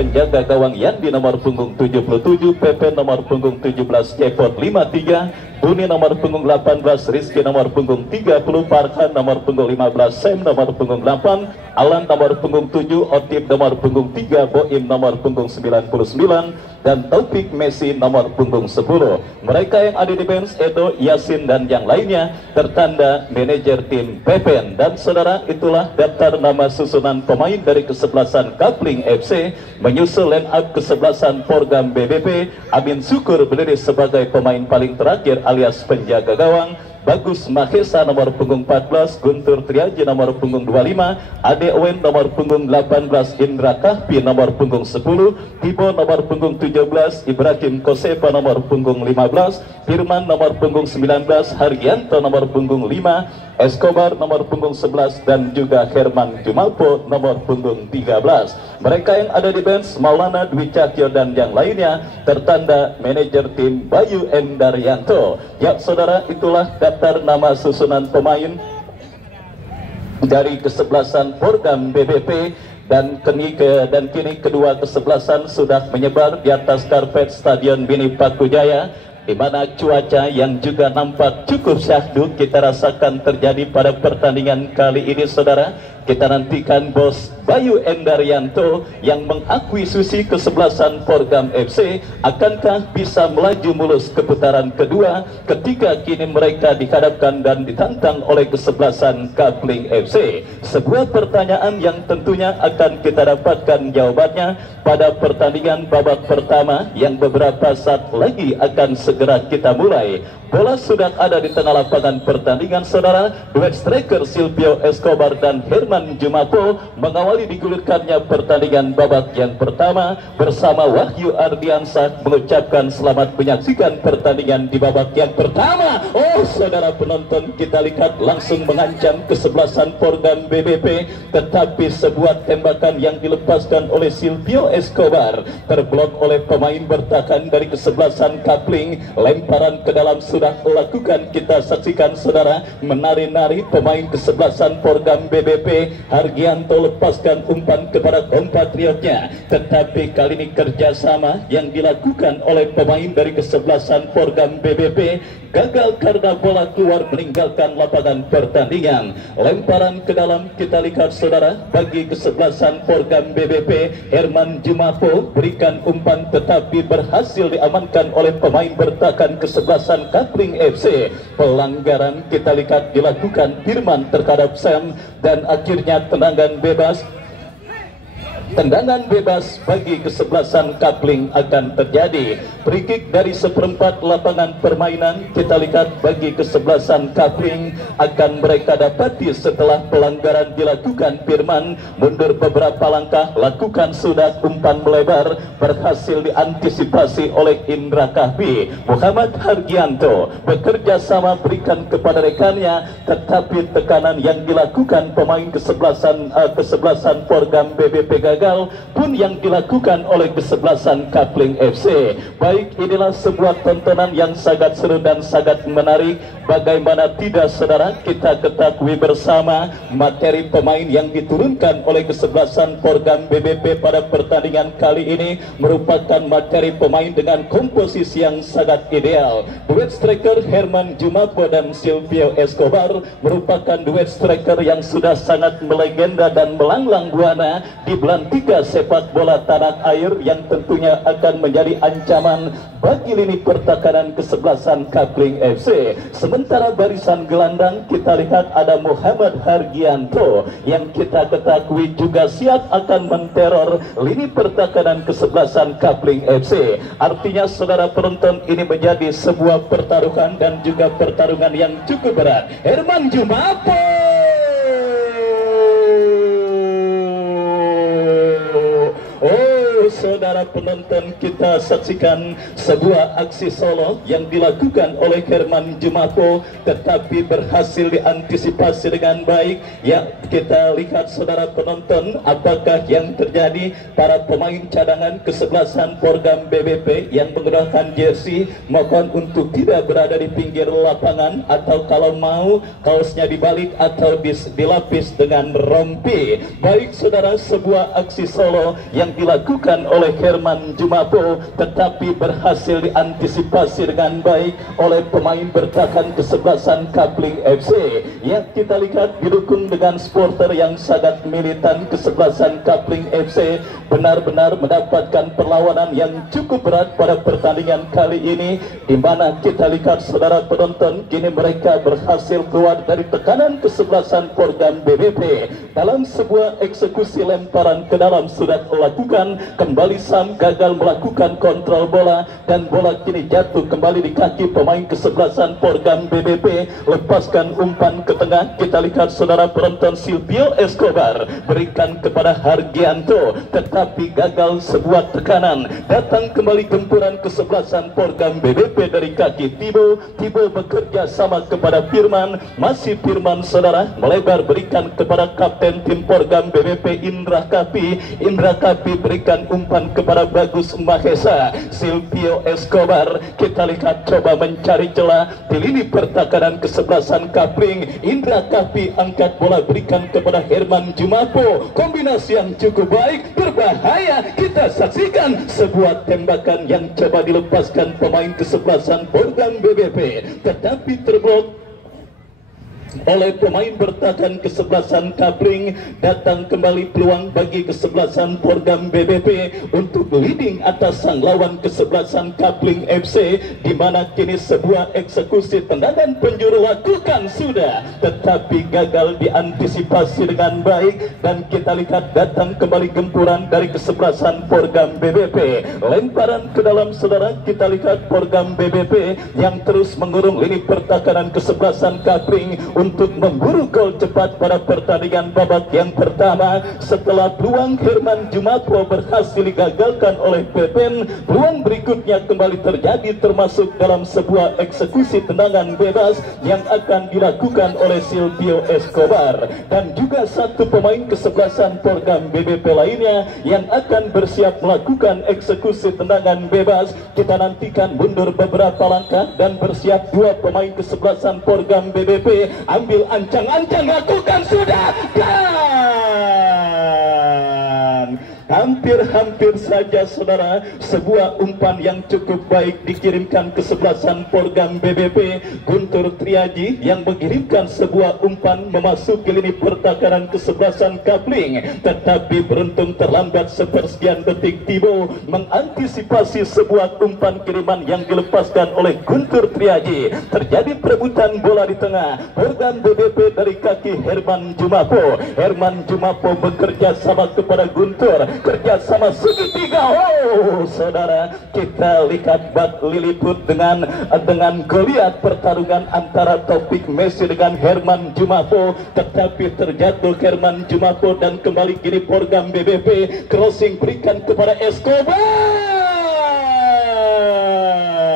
penjaga gawang Yandi nomor punggung 77, PP nomor punggung 17, Cepot 53, Buni nomor punggung 18, Rizky nomor punggung 30, Farhan nomor punggung 15, Sam nomor punggung 8, Alan nomor punggung 7, Otip nomor punggung 3, Boim nomor punggung 99, dan Taufik Messi nomor punggung 10. Mereka yang ada di bench Edo, Yasin dan yang lainnya tertanda manajer tim Pepen. Dan saudara, itulah daftar nama susunan pemain dari kesebelasan Kapling FC menyusul line up kesebelasan Porgam BBP. Amin Syukur berdiri sebagai pemain paling terakhir alias penjaga gawang. Bagus Mahesa nomor punggung 14, Guntur Triaji nomor punggung 25, Ade Owen nomor punggung 18, Indra Kahpi nomor punggung 10, Tibo nomor punggung 17, Ibrahim Kosepa nomor punggung 15, Firman nomor punggung 19, Hargianto nomor punggung 5, Escobar nomor punggung 11, dan juga Herman Jumalpo nomor punggung 13. Mereka yang ada di bench Maulana Dwi Cahyo dan yang lainnya tertanda manajer tim Bayu Endaryanto. Ya saudara, itulah daftar nama susunan pemain dari kesebelasan Porgam BBP. Dan kini kedua kesebelasan sudah menyebar di atas karpet Stadion Mini Pakujaya, di mana cuaca yang juga nampak cukup syahdu kita rasakan terjadi pada pertandingan kali ini saudara. Kita nantikan bos Bayu Endaryanto yang mengakuisisi kesebelasan Porgam FC akankah bisa melaju mulus ke putaran kedua ketika kini mereka dihadapkan dan ditantang oleh kesebelasan Kapling FC. Sebuah pertanyaan yang tentunya akan kita dapatkan jawabannya pada pertandingan babak pertama yang beberapa saat lagi akan segera kita mulai. Bola sudah ada di tengah lapangan pertandingan saudara. Duet striker Silvio Escobar dan Herman Jumapo mengawali digulirkannya pertandingan babak yang pertama bersama Wahyu Ardiansah mengucapkan selamat menyaksikan pertandingan di babak yang pertama. Oh saudara penonton, kita lihat langsung mengancam kesebelasan Porgam BBP, tetapi sebuah tembakan yang dilepaskan oleh Silvio Escobar terblok oleh pemain bertahan dari kesebelasan Kapling. Lemparan ke dalam sudah lakukan, kita saksikan saudara, menari-nari pemain kesebelasan Porgam BBP. Hargianto lepaskan umpan kepada kompatriotnya, tetapi kali ini kerjasama yang dilakukan oleh pemain dari kesebelasan Porgam BBP gagal karena bola keluar meninggalkan lapangan pertandingan. Lemparan ke dalam kita lihat saudara bagi kesebelasan Porgam BBP. Herman Jumapo berikan umpan tetapi berhasil diamankan oleh pemain bertahan kesebelasan Kapling FC. Pelanggaran kita lihat dilakukan Firman terhadap Sam dan akhirnya tendangan bebas. Tendangan bebas bagi kesebelasan Kapling akan terjadi. Free kick dari seperempat lapangan permainan kita lihat bagi kesebelasan Kapling akan mereka dapati setelah pelanggaran dilakukan. Firman mundur beberapa langkah, lakukan sudah umpan melebar, berhasil diantisipasi oleh Indra Kahfi. Muhammad Hargianto bekerja sama berikan kepada rekannya, tetapi tekanan yang dilakukan pemain kesebelasan Porgam BBP gagal pun yang dilakukan oleh kesebelasan Kapling FC. Baik, inilah sebuah tontonan yang sangat seru dan sangat menarik. Bagaimana tidak saudara, kita ketahui bersama materi pemain yang diturunkan oleh kesebelasan Porgam BBP pada pertandingan kali ini merupakan materi pemain dengan komposisi yang sangat ideal. Duet striker Herman Jumapo dan Silvio Escobar merupakan duet striker yang sudah sangat melegenda dan melanglang buana di belantika sepak bola tanah air yang tentunya akan menjadi ancaman bagi lini pertahanan kesebelasan Kapling FC. Sementara barisan gelandang kita lihat ada Muhammad Hargianto yang kita ketahui juga siap akan menteror lini pertahanan kesebelasan Kapling FC. Artinya saudara penonton, ini menjadi sebuah pertaruhan dan juga pertarungan yang cukup berat. Herman Jumapo, oh saudara saudara penonton, kita saksikan sebuah aksi solo yang dilakukan oleh Herman Jumapo, tetapi berhasil diantisipasi dengan baik. Ya, kita lihat saudara penonton, apakah yang terjadi. Para pemain cadangan kesebelasan Porgam BBP yang menggunakan jersey mohon untuk tidak berada di pinggir lapangan, atau kalau mau kaosnya dibalik atau dilapis dengan rompi. Baik saudara, sebuah aksi solo yang dilakukan oleh Herman Jumapo tetapi berhasil diantisipasi dengan baik oleh pemain bertahan kesebelasan Kapling FC. Yang kita lihat didukung dengan supporter yang sangat militan, kesebelasan Kapling FC benar-benar mendapatkan perlawanan yang cukup berat pada pertandingan kali ini, di mana kita lihat saudara penonton, kini mereka berhasil keluar dari tekanan kesebelasan Porgam BBP dalam sebuah eksekusi lemparan ke dalam sudah lakukan. Kembali Sam gagal melakukan kontrol bola dan bola kini jatuh kembali di kaki pemain kesebelasan Porgam BBP. Lepaskan umpan ke tengah, kita lihat saudara penonton, Silvio Escobar berikan kepada Hargianto tetapi gagal sebuah tekanan. Datang kembali gempuran kesebelasan Porgam BBP dari kaki Tibo bekerja sama kepada Firman, masih Firman saudara melebar berikan kepada kapten tim Porgam BBP Indra Kapi berikan umpan kepada Bagus Mahesa. Silvio Escobar kita lihat coba mencari celah di lini pertahanan kesebelasan Kapling. Indra Kapi angkat bola berikan kepada Herman Jumapo, kombinasi yang cukup baik, berbahaya. Kita saksikan sebuah tembakan yang coba dilepaskan pemain kesebelasan Porgam BBP tetapi terblok oleh pemain bertahan kesebelasan Kapling. Datang kembali peluang bagi kesebelasan Porgam BBP untuk leading atas sang lawan kesebelasan Kapling FC, di mana kini sebuah eksekusi tendangan penjuru lakukan sudah tetapi gagal diantisipasi dengan baik. Dan kita lihat datang kembali gempuran dari kesebelasan Porgam BBP, lemparan ke dalam saudara. Kita lihat Porgam BBP yang terus mengurung lini pertahanan kesebelasan Kapling untuk memburu gol cepat pada pertandingan babak yang pertama. Setelah peluang Herman Jumapo berhasil digagalkan oleh Pepen, peluang berikutnya kembali terjadi termasuk dalam sebuah eksekusi tendangan bebas yang akan dilakukan oleh Silvio Escobar dan juga satu pemain kesebelasan Porgam BBP lainnya yang akan bersiap melakukan eksekusi tendangan bebas. Kita nantikan mundur beberapa langkah dan bersiap dua pemain kesebelasan Porgam BBP ambil ancang-ancang, lakukan sudah dan hampir saja saudara sebuah umpan yang cukup baik dikirimkan kesebelasan Porgam BBP. Guntur Triaji yang mengirimkan sebuah umpan memasuki lini pertahanan kesebelasan Kapling tetapi beruntung terlambat sepersekian detik. Tibo mengantisipasi sebuah umpan kiriman yang dilepaskan oleh Guntur Triaji. Terjadi perebutan bola di tengah Porgam BBP dari kaki Herman Jumapo. Herman Jumapo bekerja sama kepada Guntur, kerjasama segitiga. Oh saudara, kita lihat bak liliput dengan Goliat, pertarungan antara Taufik Messi dengan Herman Jumapo tetapi terjatuh Herman Jumapo dan kembali kini Porgam BBP crossing berikan kepada Escobar.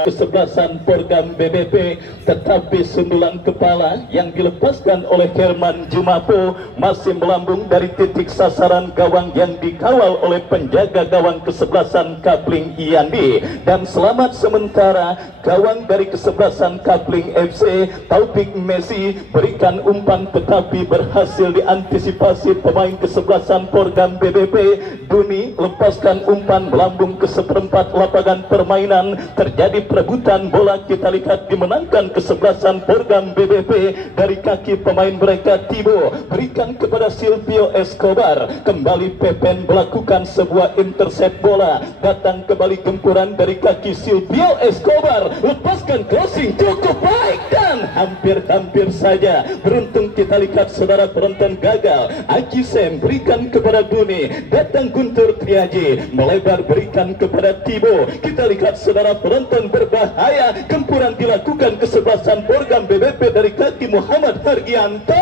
Kesebelasan Porgam BBP tetapi sundulan kepala yang dilepaskan oleh Herman Jumapo masih melambung dari titik sasaran gawang yang dikawal oleh penjaga gawang kesebelasan Kapling Iyandi. Dan selamat sementara gawang dari kesebelasan Kapling FC Taufik Messi berikan umpan tetapi berhasil diantisipasi pemain kesebelasan Porgam BBP. Duni lepaskan umpan melambung ke seperempat lapangan permainan, terjadi perebutan bola. Kita lihat dimenangkan kesebelasan Porgam BBP dari kaki pemain mereka. Tibo berikan kepada Silvio Escobar, kembali Pepen melakukan sebuah intercept bola. Datang kembali gempuran dari kaki Silvio Escobar, lepaskan crossing cukup baik dan hampir saja beruntung. Kita lihat saudara penonton gagal. Aji Sem berikan kepada Duni, datang Guntur Triaji melebar berikan kepada Tibo. Kita lihat saudara penonton berbahaya, gempuran dilakukan kesebelasan Porgam BBP dari kaki Muhammad Hargianto.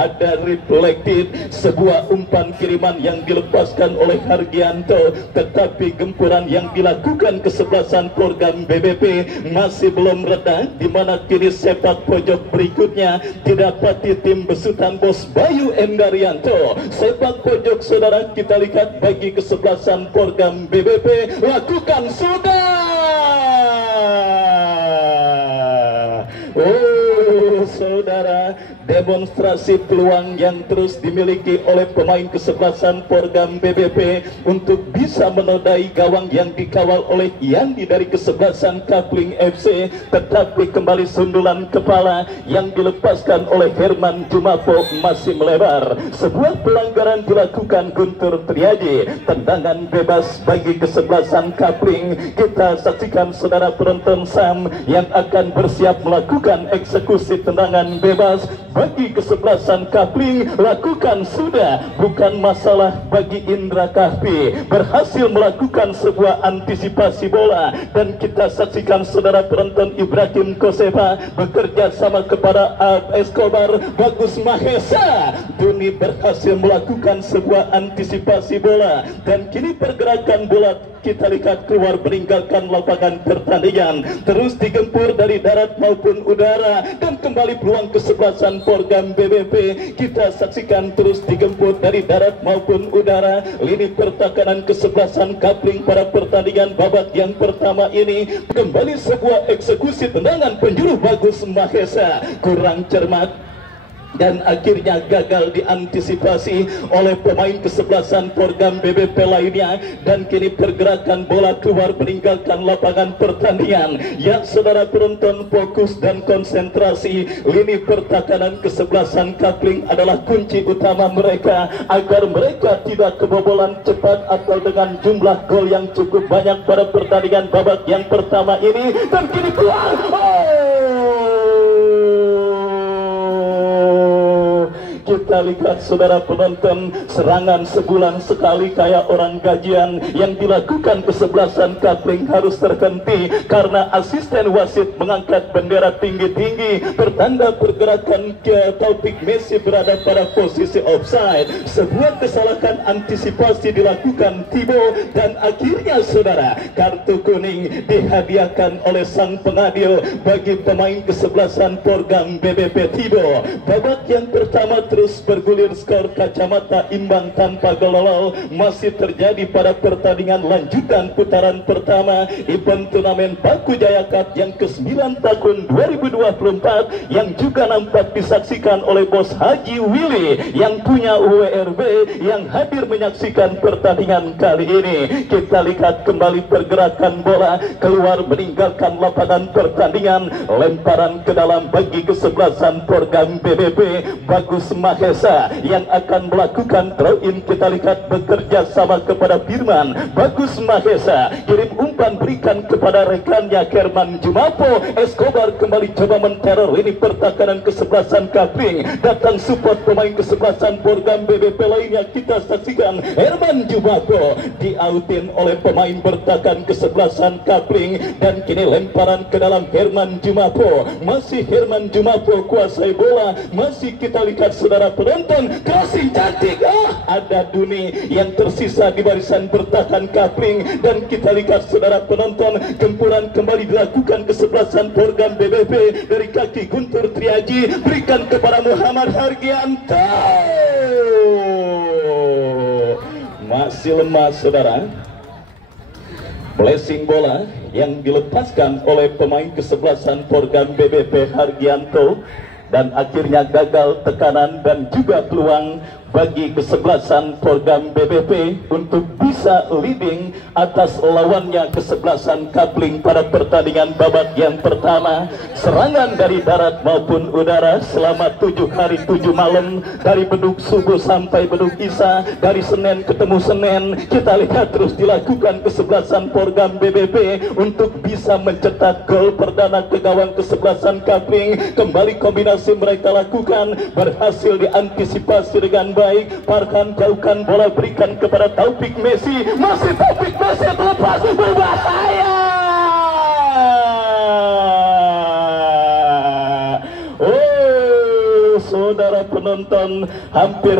ada reflected, sebuah umpan kiriman yang dilepaskan oleh Hargianto, tetapi gempuran yang dilakukan kesebelasan program BBP masih belum reda, di mana kini sepak pojok berikutnya didapati tim besutan Bos Bayu Endarianto. Sepak pojok saudara kita lihat bagi kesebelasan program BBP lakukan sudah. Oh saudara, demonstrasi peluang yang terus dimiliki oleh pemain kesebelasan program BBP untuk bisa menodai gawang yang dikawal oleh Yandi dari kesebelasan Kapling FC, tetapi kembali sundulan kepala yang dilepaskan oleh Herman Jumapo masih melebar. Sebuah pelanggaran dilakukan Guntur Triaji, tendangan bebas bagi kesebelasan Kapling. Kita saksikan saudara penonton Sam yang akan bersiap melakukan eksekusi tendangan bebas bagi kesebelasan Kapling. Lakukan sudah, bukan masalah bagi Indra Kahfi, berhasil melakukan sebuah antisipasi bola, dan kita saksikan saudara penonton Ibrahim Kosefa bekerja sama kepada Escobar Bagus Mahesa. Duni berhasil melakukan sebuah antisipasi bola, dan kini pergerakan bola kita lihat keluar meninggalkan lapangan pertandingan, terus digempur dari darat maupun udara, dan kembali peluang kesebelasan program BBP kita saksikan terus digempur dari darat maupun udara. Lini pertahanan kesebelasan Kapling pada pertandingan babak yang pertama ini kembali sebuah eksekusi tendangan penjuru Bagus Mahesa kurang cermat dan akhirnya gagal diantisipasi oleh pemain kesebelasan program BBP lainnya, dan kini pergerakan bola keluar meninggalkan lapangan pertandingan. Ya saudara penonton, fokus dan konsentrasi. Lini pertahanan kesebelasan Kapling adalah kunci utama mereka agar mereka tidak kebobolan cepat atau dengan jumlah gol yang cukup banyak pada pertandingan babak yang pertama ini. Dan kini keluar, kita lihat saudara penonton, serangan sebulan sekali kayak orang gajian yang dilakukan kesebelasan Kapling harus terhenti karena asisten wasit mengangkat bendera tinggi-tinggi bertanda pergerakan ke Taufik Messi berada pada posisi offside. Sebuah kesalahan antisipasi dilakukan Tibo, dan akhirnya saudara kartu kuning dihadiahkan oleh sang pengadil bagi pemain kesebelasan program BBP Tibo. Babak yang pertama terus bergulir, skor kacamata imbang tanpa gol. Masih terjadi pada pertandingan lanjutan putaran pertama event turnamen Paku Jaya Cup yang ke-9 tahun 2024 yang juga nampak disaksikan oleh Bos Haji Willy yang punya WRB yang hadir menyaksikan pertandingan kali ini. Kita lihat kembali pergerakan bola keluar meninggalkan lapangan pertandingan, lemparan ke dalam bagi kesebelasan program BBP Bagus Mahesa yang akan melakukan throw in. Kita lihat bekerja sama kepada Firman. Bagus Mahesa kirim umpan berikan kepada rekannya Herman Jumapo. Escobar kembali coba menteror ini pertahanan kesebelasan Kapling. Datang support pemain kesebelasan program BBP lainnya. Kita saksikan Herman Jumapo diautin oleh pemain bertahan kesebelasan Kapling, dan kini lemparan ke dalam Herman Jumapo. Masih Herman Jumapo kuasai bola. Masih kita lihat saudara penonton, crossing cantik. Ada Duni yang tersisa di barisan bertahan Kapling, dan kita lihat saudara penonton, gempuran kembali dilakukan kesebelasan program BBP dari kaki Guntur Triaji berikan kepada Muhammad Hargianto. Masih lemah saudara. Blessing bola yang dilepaskan oleh pemain kesebelasan program BBP Hargianto, dan akhirnya gagal tekanan dan juga peluang bagi kesebelasan program BBP untuk bisa leading atas lawannya kesebelasan Kapling pada pertandingan babak yang pertama. Serangan dari darat maupun udara selama 7 hari 7 malam, dari beduk subuh sampai beduk isya, dari Senin ketemu Senin, kita lihat terus dilakukan kesebelasan program BBP untuk bisa mencetak gol perdana ke gawang kesebelasan Kapling. Kembali kombinasi mereka lakukan berhasil diantisipasi dengan baik. Farhan jauhkan bola berikan kepada Taufik Messi. Masih Taufik Messi terlepas, berbahaya. Oh saudara penonton, penonton,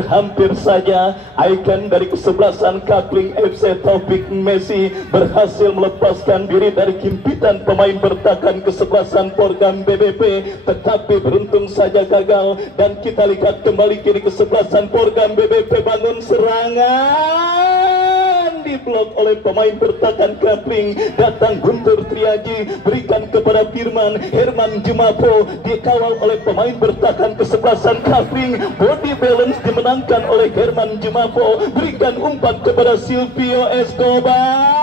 hampir saja ikon dari kesebelasan Coupling FC Taufik Messi berhasil melepaskan diri dari himpitan pemain bertahan kesebelasan Porgam BBP, tetapi beruntung saja gagal. Dan kita lihat kembali kini kesebelasan Porgam BBP bangun serangan, diblok oleh pemain bertahan Coupling. Datang Guntur Triaji, berikan kepada Firman Herman Jumapo, dikawal oleh pemain bertahan kesebelasan Coupling. Body balance dimenangkan oleh Herman Jumapo, berikan umpan kepada Silvio Escobar.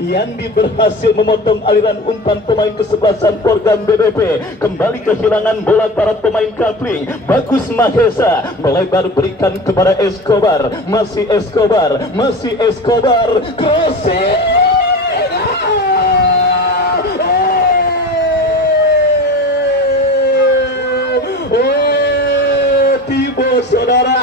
Yandi berhasil memotong aliran umpan pemain kesebelasan Porgam BBP. Kembali kehilangan bola para pemain Coupling. Bagus Mahesa melebar berikan kepada Escobar. Masih Escobar, crossing. Tibo saudara.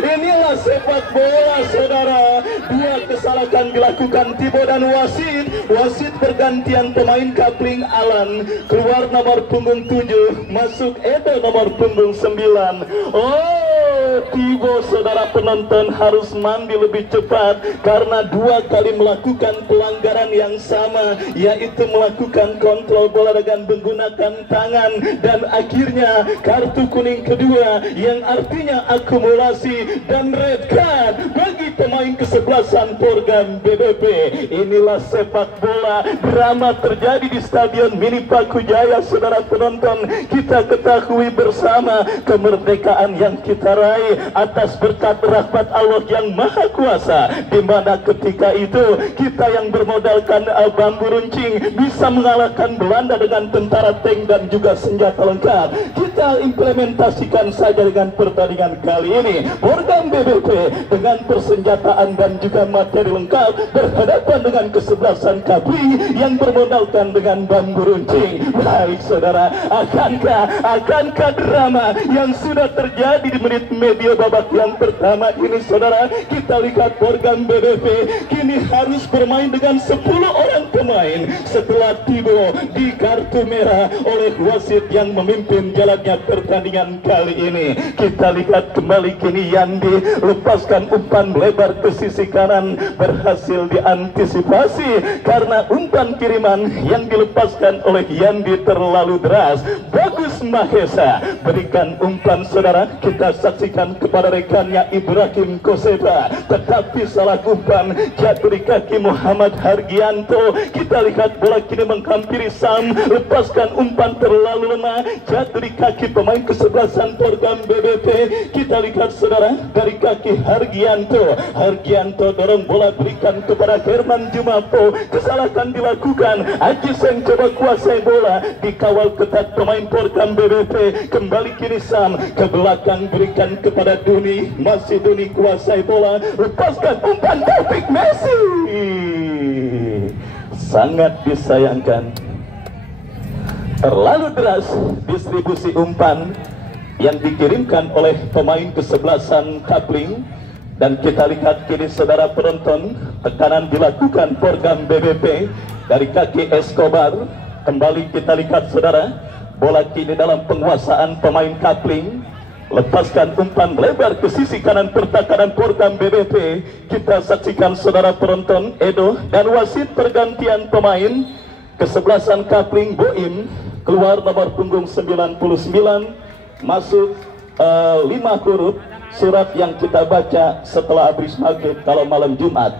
Inilah sepak bola saudara. Dua kesalahan dilakukan Tibo dan wasit bergantian pemain Coupling. Alan keluar nomor punggung 7, masuk Edo nomor punggung 9. Tibo saudara penonton harus mandi lebih cepat karena dua kali melakukan pelanggaran yang sama, yaitu melakukan kontrol bola dengan menggunakan tangan, dan akhirnya kartu kuning kedua yang artinya akumulasi dan red card bagi pemain kesebelasan Porgam BBP. Inilah sepak bola. Drama terjadi di Stadion Mini Pakujaya saudara penonton. Kita ketahui bersama kemerdekaan yang kita raih atas berkat rahmat Allah yang Maha Kuasa, di mana ketika itu kita yang bermodalkan bambu runcing bisa mengalahkan Belanda dengan tentara tank dan juga senjata lengkap. Kita implementasikan saja dengan pertandingan kali ini. Porgam BBP dengan persenjataan dan juga materi lengkap berhadapan dengan kesebelasan Coupling yang bermodalkan dengan bambu runcing. Baik saudara, akankah drama yang sudah terjadi di menit media babak yang pertama ini saudara? Kita lihat Porgam BBP kini harus bermain dengan 10 orang pemain setelah Tibo di kartu merah oleh wasit yang memimpin jalannya pertandingan kali ini. Kita lihat kembali kini Yandi lepaskan umpan lebar ke sisi kanan, berhasil diantisipasi karena umpan kiriman yang dilepaskan oleh Yandi terlalu deras. Bagus Mahesa berikan umpan saudara, kita saksikan kepada rekannya Ibrahim Koseba, tetapi salah umpan jatuh di kaki Muhammad Hargianto. Kita lihat bola kini menghampiri Sam, lepaskan umpan terlalu lemah, jatuh di kaki pemain kesebelasan Porgam BBP. Kita lihat saudara dari kaki Hargianto dorong bola berikan kepada Herman Jumapo. Kesalahan dilakukan, Aji Seng coba kuasai bola, dikawal ketat pemain Porgam BBP. Kembali kini Sam ke belakang berikan kepada Duni, masih Duni kuasai bola, lepaskan umpan Taufik Messi. Sangat disayangkan, terlalu deras distribusi umpan yang dikirimkan oleh pemain kesebelasan Coupling. Dan kita lihat kini saudara penonton, tekanan dilakukan Porgam BBP dari kaki Escobar. Kembali kita lihat saudara, bola kini dalam penguasaan pemain Coupling. Lepaskan umpan lebar ke sisi kanan pertahanan Porgam BBP. Kita saksikan saudara penonton, Edo dan wasit pergantian pemain kesebelasan Coupling. Boim keluar nomor punggung 99, masuk 5 huruf surat yang kita baca setelah habis maghrib kalau malam Jumat.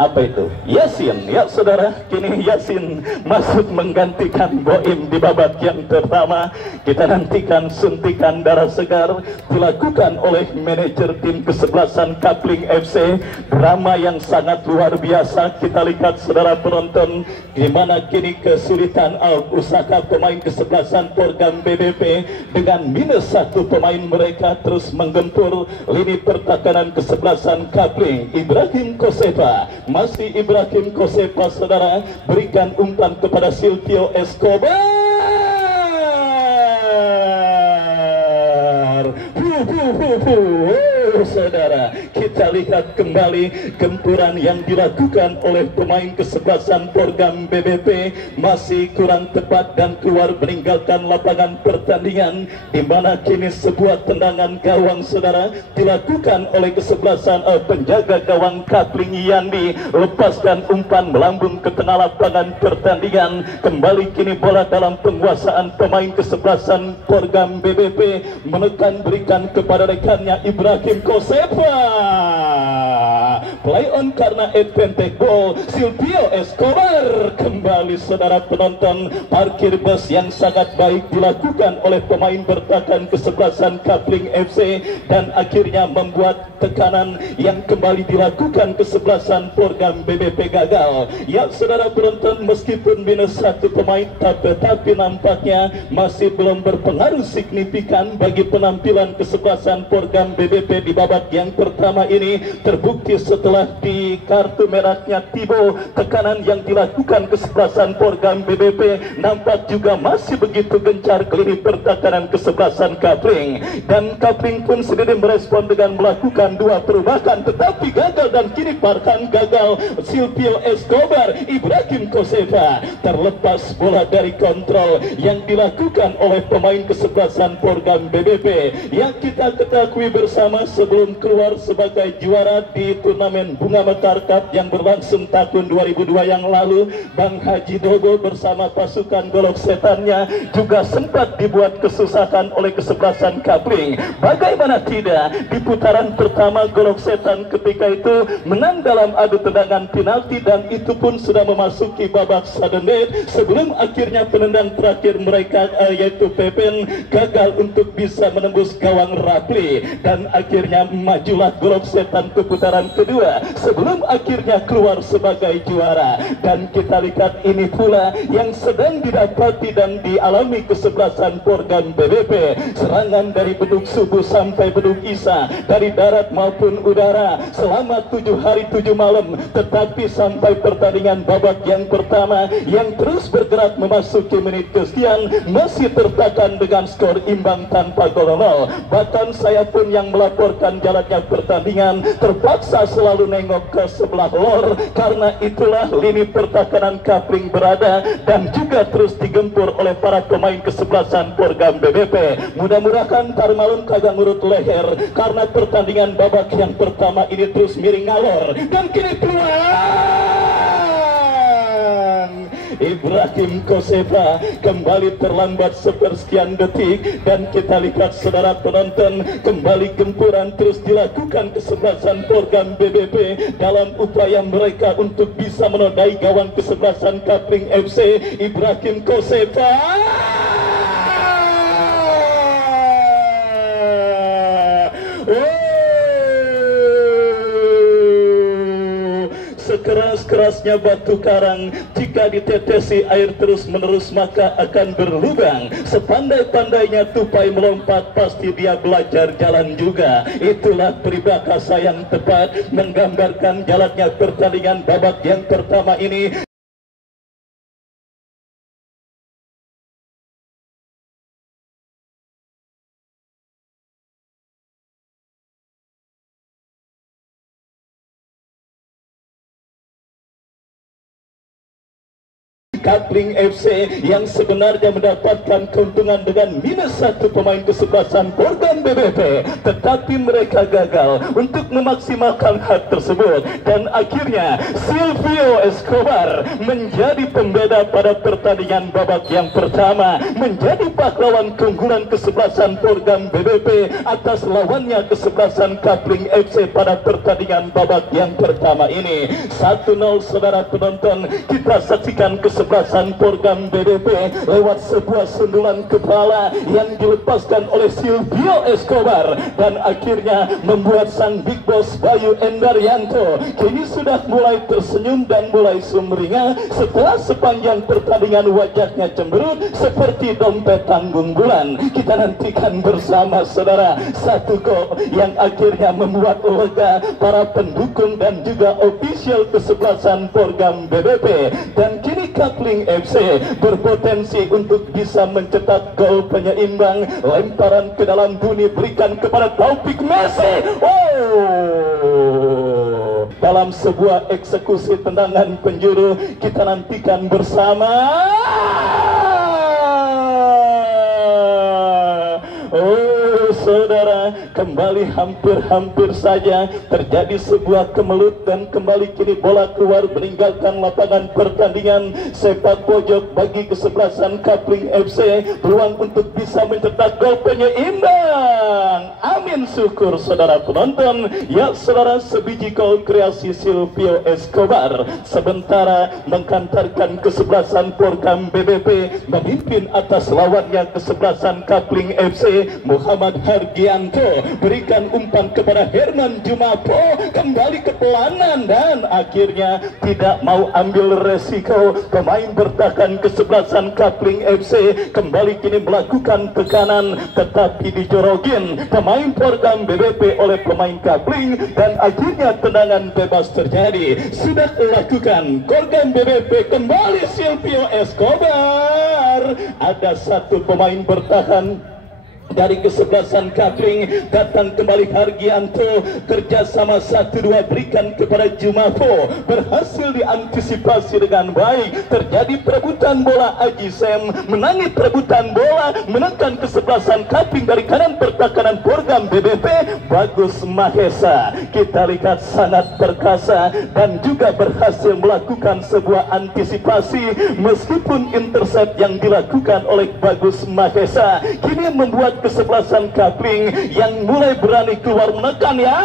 Apa itu? Yasin. Ya saudara, kini Yasin masuk menggantikan Boim di babak yang pertama. Kita nantikan suntikan darah segar dilakukan oleh manajer tim kesebelasan Coupling FC. Drama yang sangat luar biasa. Kita lihat saudara penonton, di mana kini kesulitan usaha pemain kesebelasan Porgam BBP dengan -1 pemain mereka terus menggempur lini pertahanan kesebelasan Coupling. Ibrahim Koseba, masih Ibrahim Koseba saudara, berikan umpan kepada Silvio Escobar. saudara, kita lihat kembali gempuran yang dilakukan oleh pemain kesebelasan Porgam BBP masih kurang tepat dan keluar meninggalkan lapangan pertandingan, di mana kini sebuah tendangan gawang saudara dilakukan oleh kesebelasan penjaga gawang Kapling Yandi, lepaskan umpan melambung ke tengah lapangan pertandingan. Kembali kini bola dalam penguasaan pemain kesebelasan Porgam BBP, menekan berikan kepada rekannya Ibrahim Kosefa. Play on karena advantage ball Silvio Escobar. Kembali saudara penonton, parkir bus yang sangat baik dilakukan oleh pemain bertahan kesebelasan Kapling FC dan akhirnya membuat tekanan yang kembali dilakukan kesebelasan Porgam BBP gagal. Ya saudara penonton, meskipun minus satu pemain tetapi nampaknya masih belum berpengaruh signifikan bagi penampilan kesebelasan Porgam BBP di babak yang pertama ini. Terbukti setelah di kartu merahnya Tibo, tekanan yang dilakukan kesebelasan Porgam BBP nampak juga masih begitu gencar ke lini pertahanan kesebelasan Kapling, dan Kapling pun sendiri merespon dengan melakukan dua perubahan tetapi gagal, dan kini Farhan gagal. Silvio Escobar, Ibrahim Kosefa, terlepas bola dari kontrol yang dilakukan oleh pemain kesebelasan Porgam BBP yang kita ketahui bersama sebelum keluar sebagai juara di turnamen Bunga Mekar Cup yang berlangsung tahun 2002 yang lalu. Bang Haji Dogo bersama pasukan golok setannya juga sempat dibuat kesusahan oleh kesebelasan Kapling. Bagaimana tidak, di putaran pertama golok setan ketika itu menang dalam adu tendangan penalti, dan itu pun sudah memasuki babak sudden death sebelum akhirnya penendang terakhir mereka yaitu Pepen gagal untuk bisa menembus gawang Rapli, dan akhirnya majulah golok setan ke putaran kedua sebelum akhirnya keluar sebagai juara. Dan kita lihat ini pula yang sedang didapati dan dialami kesebelasan Porgam BBP, serangan dari beduk subuh sampai beduk isya, dari darat maupun udara selama 7 hari 7 malam, tetapi sampai pertandingan babak yang pertama yang terus bergerak memasuki menit kesekian masih tertekan dengan skor imbang tanpa gol nol. Bahkan saya pun yang melaporkan jalannya pertandingan terpaksa selalu nengok ke sebelah lor, karena itulah lini pertahanan Kapling berada dan juga terus digempur oleh para pemain kesebelasan Porgam BBP. Mudah-mudahan tar malam kagak ngurut leher, karena pertandingan babak yang pertama ini terus miring ngalor, dan kini peluang Ibrahim Kosefa kembali terlambat sepersekian detik, dan kita lihat saudara penonton, kembali gempuran terus dilakukan kesebelasan Porgam BBP dalam upaya mereka untuk bisa menodai gawang kesebelasan Kapling FC. Ibrahim Kosefa sekeras-kerasnya batu karang, jika ditetesi air terus-menerus maka akan berlubang. Sepandai-pandainya tupai melompat, pasti dia belajar jalan juga. Itulah peribahasa yang tepat menggambarkan jalannya pertandingan babak yang pertama ini. Kapling FC yang sebenarnya mendapatkan keuntungan dengan minus satu pemain kesebelasan Porgam BBP, tetapi mereka gagal untuk memaksimalkan hal tersebut, dan akhirnya Silvio Escobar menjadi pembeda pada pertandingan babak yang pertama, menjadi pahlawan keunggulan kesebelasan Porgam BBP atas lawannya kesebelasan Kapling FC pada pertandingan babak yang pertama ini. 1-0 saudara penonton, kita saksikan kesebelasan Porgam BBP lewat sebuah sundulan kepala yang dilepaskan oleh Silvio Escobar, dan akhirnya membuat sang big boss Bayu Endaryanto kini sudah mulai tersenyum dan mulai sumringah setelah sepanjang pertandingan wajahnya cemberut seperti dompet tanggung bulan. Kita nantikan bersama saudara satu gol yang akhirnya membuat lega para pendukung dan juga official kesebelasan Porgam BBP, dan kini Kapling FC berpotensi untuk bisa mencetak gol penyeimbang. Lemparan ke dalam bunyi berikan kepada Taufik Messi. Dalam sebuah eksekusi tendangan penjuru, kita nantikan bersama. Saudara, kembali hampir-hampir saja terjadi sebuah kemelut dan kembali kini bola keluar meninggalkan lapangan pertandingan. Sepak pojok bagi kesebelasan Kapling FC, peluang untuk bisa mencetak gol penyeimbang. Amin syukur saudara penonton. Ya saudara, sebiji gol kreasi Silvio Escobar sementara mengkantarkan kesebelasan Porgam BBP memimpin atas lawannya kesebelasan Kapling FC. Muhammad Hargianto berikan umpan kepada Herman Jumapo, kembali ke pelanan dan akhirnya tidak mau ambil resiko. Pemain bertahan kesebelasan Kapling FC kembali kini melakukan tekanan tetapi dijorogin pemain Porgam BBP oleh pemain Kapling dan akhirnya tendangan bebas terjadi. Sudah dilakukan Porgam BBP, kembali Silvio Escobar. Ada satu pemain bertahan dari kesebelasan Kapling, datang kembali Hargianto, kerjasama 1-2 berikan kepada Jumapo, berhasil diantisipasi dengan baik. Terjadi perebutan bola, Aji Sem menangis perebutan bola, menekan kesebelasan Kapling dari kanan pertahanan Porgam BBP. Bagus Mahesa, kita lihat sangat perkasa dan juga berhasil melakukan sebuah antisipasi meskipun intercept yang dilakukan oleh Bagus Mahesa kini membuat kesebelasan Kapling yang mulai berani keluar menekan. Ya,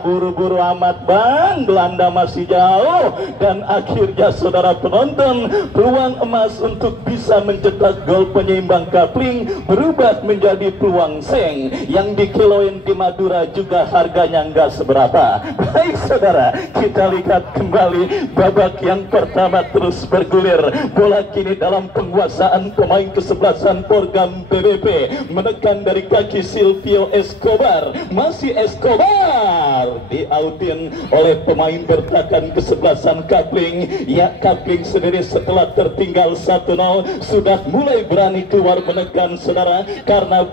buru-buru amat bang, Belanda masih jauh dan akhirnya saudara penonton, peluang emas untuk bisa mencetak gol penyeimbang Kapling berubah menjadi peluang seng yang dikiloin di Madura juga harganya enggak seberapa. Baik saudara, kita lihat kembali babak yang pertama terus bergulir. Bola kini dalam penguasaan pemain kesebelasan Porgam BBP, menekan dari kaki Silvio Escobar, masih Escobar diautin oleh pemain bertahan kesebelasan Kapling. Ya, Kapling sendiri setelah tertinggal 1-0 sudah mulai berani keluar menekan saudara, karena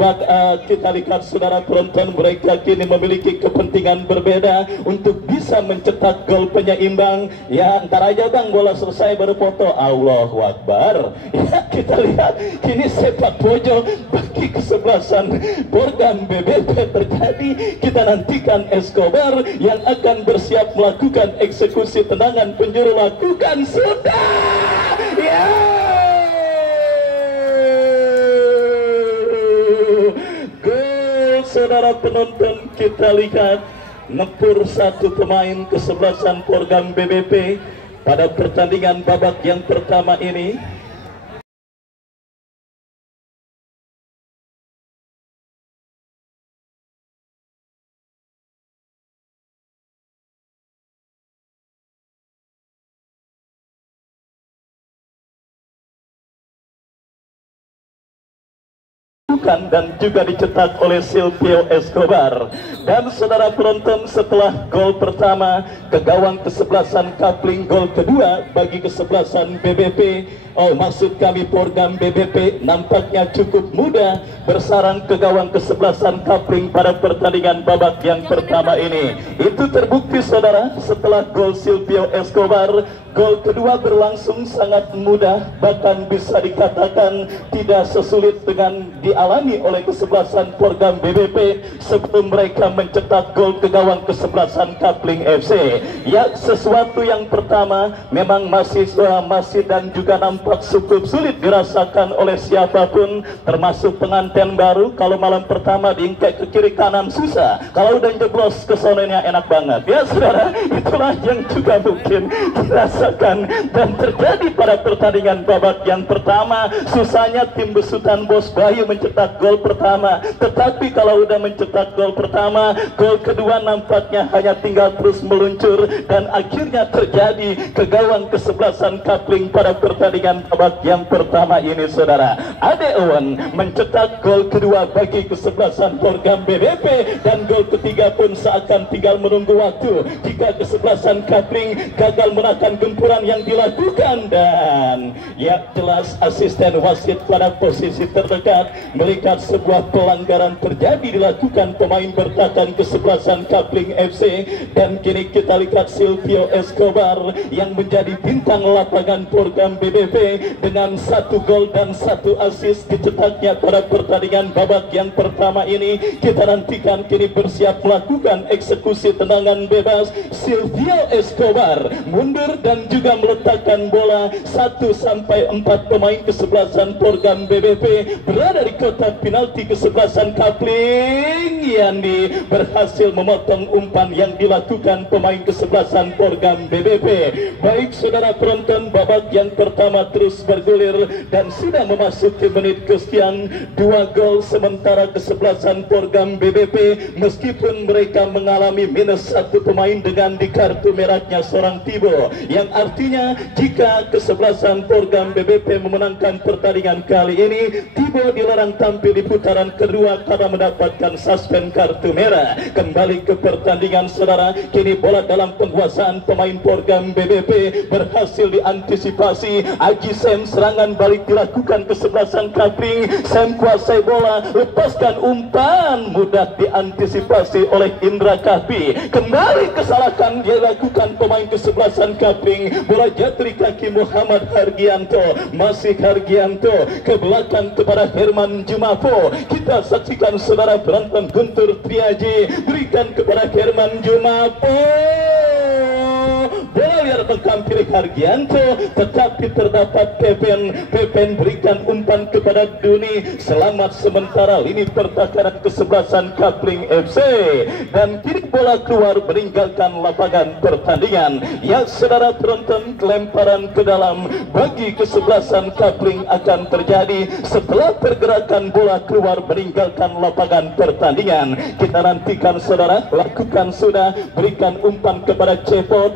kita lihat saudara penonton, mereka kini memiliki kepentingan berbeda untuk bisa mencetak gol penyeimbang. Ya, ntar aja bang bola selesai baru foto. Allahu Akbar. Ya, kita lihat kini sepak pojok bagi kesebelasan Porgam BBP terjadi. Kita nantikan Escobar yang akan bersiap melakukan eksekusi tendangan penjuru. Lakukan sudah. Ya, gol saudara penonton, kita lihat ngepur satu pemain kesebelasan Porgam BBP pada pertandingan babak yang pertama ini. Dan juga dicetak oleh Silvio Escobar. Dan saudara penonton, setelah gol pertama ke gawang kesebelasan Kapling, gol kedua bagi kesebelasan BBP, maksud kami Porgam BBP, nampaknya cukup mudah bersarang ke gawang kesebelasan Kapling pada pertandingan babak yang pertama ini. Itu terbukti saudara, setelah gol Silvio Escobar, gol kedua berlangsung sangat mudah, bahkan bisa dikatakan tidak sesulit dengan dialami oleh kesebelasan Porgam BBP sebelum mereka mencetak gol ke gawang kesebelasan Kapling FC. Ya, sesuatu yang pertama memang masih dan juga nampak cukup sulit dirasakan oleh siapapun, termasuk pengantin baru. Kalau malam pertama diingkek ke kiri kanan susah, kalau udah jeblos ke sonenya enak banget. Ya saudara, itulah yang juga mungkin dirasakan dan terjadi pada pertandingan babak yang pertama. Susahnya tim besutan Bos Bayu mencetak gol pertama, tetapi kalau udah mencetak gol pertama, gol kedua nampaknya hanya tinggal terus meluncur dan akhirnya terjadi ke gawang kesebelasan Kapling pada pertandingan babak yang pertama ini saudara. Ade Owen mencetak gol kedua bagi kesebelasan Porgam BBP dan gol ketiga pun seakan tinggal menunggu waktu jika kesebelasan Kapling gagal menahan gempuran yang dilakukan, dan ya jelas asisten wasit pada posisi terdekat melihat sebuah pelanggaran terjadi dilakukan pemain bertahan kesebelasan Coupling FC. Dan kini kita lihat Silvio Escobar yang menjadi bintang lapangan program BBP dengan 1 gol dan 1 assist dicetaknya pada pertandingan babak yang pertama ini. Kita nantikan kini bersiap melakukan eksekusi tendangan bebas. Silvio Escobar mundur dan juga meletakkan bola. 1-4 pemain kesebelasan program BBP berada di kotak penalti kesebelasan Coupling. Yandi berhasil memotong umpan yang dilakukan pemain kesebelasan program BBP. Baik saudara penonton, babak yang pertama terus bergulir dan sudah memasuki menit kesekian. 2 gol sementara kesebelasan program BBP meskipun mereka mengalami minus 1 pemain dengan di kartu merahnya seorang Tibo, yang artinya jika kesebelasan program BBP memenangkan pertandingan kali ini, Tibo dilarang tampil di putaran kedua karena mendapatkan suspend kartu merah. Kembali ke pertandingan saudara, kini bola dalam penguasaan pemain program BBP berhasil diantisipasi. Aji Sam, serangan balik dilakukan kesebelasan Coupling. Sam kuasai bola, lepaskan umpan, mudah diantisipasi oleh Indra Kahfi. Kembali kesalahan dilakukan pemain kesebelasan Coupling. Bola jatuh di kaki Muhammad Hargianto, masih Hargianto ke belakang kepada Herman Jumafo. Kita saksikan saudara penonton, Guntur Triaji berikan kepada Herman Jumafo. Bola liar bekam pilih Hargianto, tetapi terdapat Pepen berikan umpan kepada Duni. Selamat sementara lini pertahanan kesebelasan Coupling FC, dan kini bola keluar meninggalkan lapangan pertandingan. Ya saudara penonton, lemparan ke dalam bagi kesebelasan Coupling akan terjadi setelah pergerakan bola keluar meninggalkan lapangan pertandingan. Kita nantikan saudara, lakukan sudah, berikan umpan kepada Cepot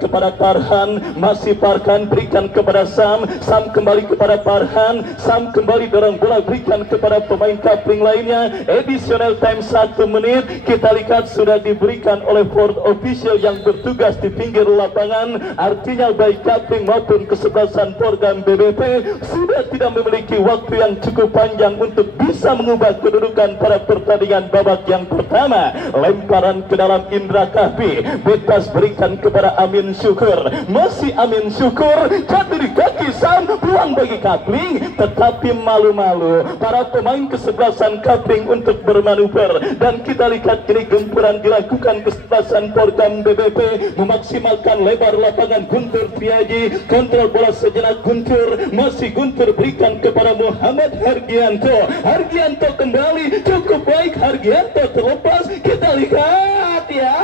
kepada Farhan, masih Farhan berikan kepada Sam kembali kepada Farhan, Sam kembali dorong bola berikan kepada pemain Coupling lainnya. Additional time 1 menit kita lihat sudah diberikan oleh fourth official yang bertugas di pinggir lapangan, artinya baik Coupling maupun kesebelasan program BBP sudah tidak memiliki waktu yang cukup panjang untuk bisa mengubah kedudukan pada pertandingan babak yang pertama. Lemparan ke dalam Indra Kahfi, bebas berikan kepada Amin Syukur, masih Amin Syukur jatuh di kaki Sam, peluang bagi Coupling, tetapi malu-malu para pemain kesebelasan Coupling untuk bermanuver. Dan kita lihat kini gempuran dilakukan kesebelasan program BBP memaksimalkan lebar lapangan. Guntur Triaji kontrol bola sejenak, Guntur, masih Guntur berikan kepada Muhammad Hargianto. Hargianto kembali, cukup baik Hargianto terlepas. Kita lihat ya,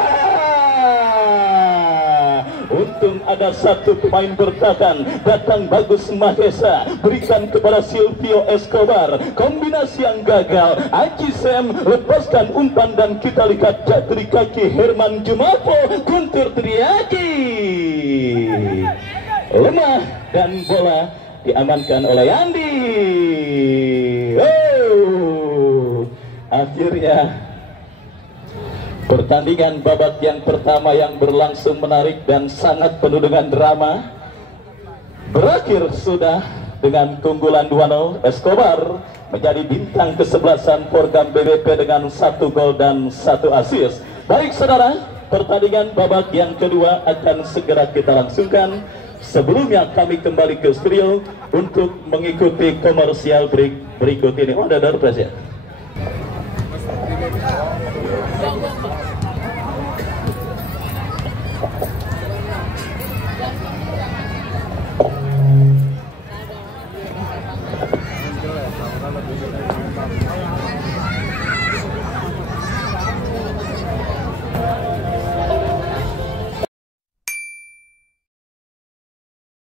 untung ada 1 pemain bertahan, datang Bagus Mahesa berikan kepada Silvio Escobar, kombinasi yang gagal. Aji Sam lepaskan umpan dan kita lihat jatuh di kaki Herman Jumafo. Guntur Triaji lemah dan bola diamankan oleh Andi. Akhirnya pertandingan babak yang pertama yang berlangsung menarik dan sangat penuh dengan drama berakhir sudah dengan keunggulan 2-0. Escobar menjadi bintang kesebelasan program BBP dengan 1 gol dan 1 assist. Baik saudara, pertandingan babak yang kedua akan segera kita langsungkan. Sebelumnya kami kembali ke studio untuk mengikuti komersial break berikut ini. Oh, ada door press ya?